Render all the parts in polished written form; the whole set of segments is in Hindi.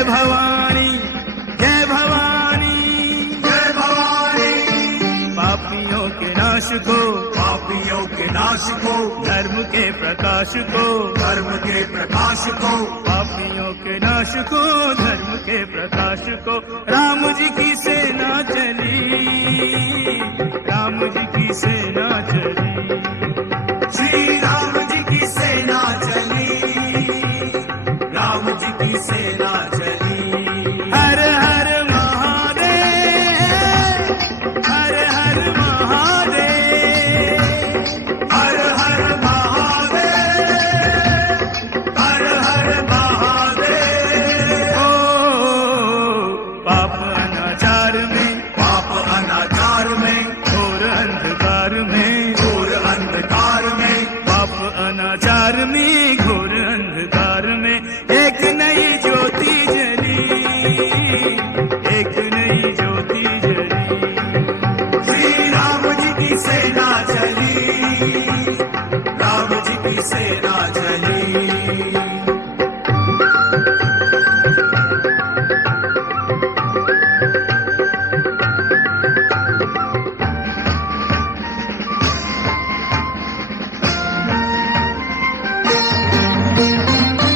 जय भवानी, जय भवानी, जय भवानी। पापियों के नाश को, पापियों के नाश को, धर्म के प्रकाश को, धर्म के प्रकाश को, पापियों के नाश को, धर्म के प्रकाश को। राम जी की सेना चली, राम जी की सेना चली, श्री राम जी की सेना चली, राम जी की सेना चली। हर हर महादेव, हर हर महादेव, हर हर महादेव, हर हर महादेव। ओ पाप अनाचार में, पाप अनाचार में, घोर अंधकार में, घोर अंधकार में, पाप अनाचार में, घोर अंधकार में एक नई ज्योति जली, एक नई ज्योति जली। श्री राम जी की सेना चली, राम जी की सेना चली।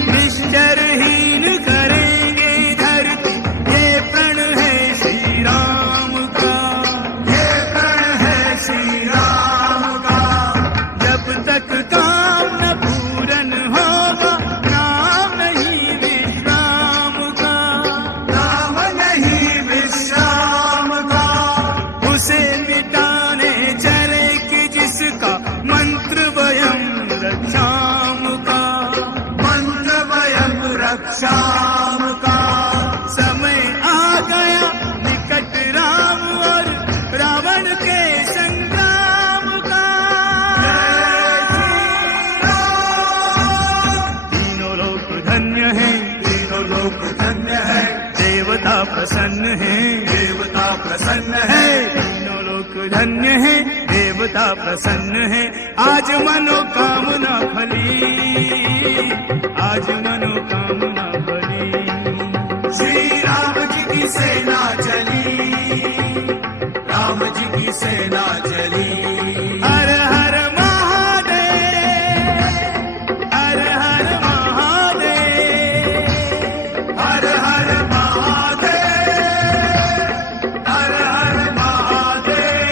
निश्चरहीन करेंगे धरती, ये प्रण है श्री राम का, ये प्रण है श्री राम का। जब तक काम न पूरन होगा, नाम नहीं विश्राम का, नाम नहीं विश्राम का। उसे मिटाने चले कि जिसका मंत्र वयम रक्षाम का, मंत्र वयम रक्षाम का। समय आ गया निकट राम और रावण के संग्राम का। तीनों लोक धन्य हैं, तीनों लोक धन्य है, देवता प्रसन्न हैं, देवता प्रसन्न है। तीनों लोक धन्य हैं, देवता प्रसन्न हैं। आज मनोकामना फली, आज मनोकामना फली। श्री राम जी की सेना चली, राम जी की सेना चली। हर हर महादेव, हर हर महादेव, हर हर महादेव, हर हर महादेव।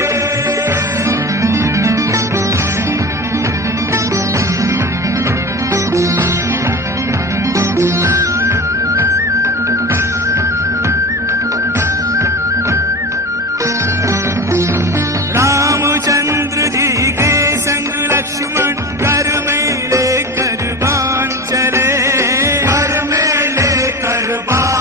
रामचंद्र जी के संग लक्ष्मण घर में लेकर बाण चले, घर में लेकर बाण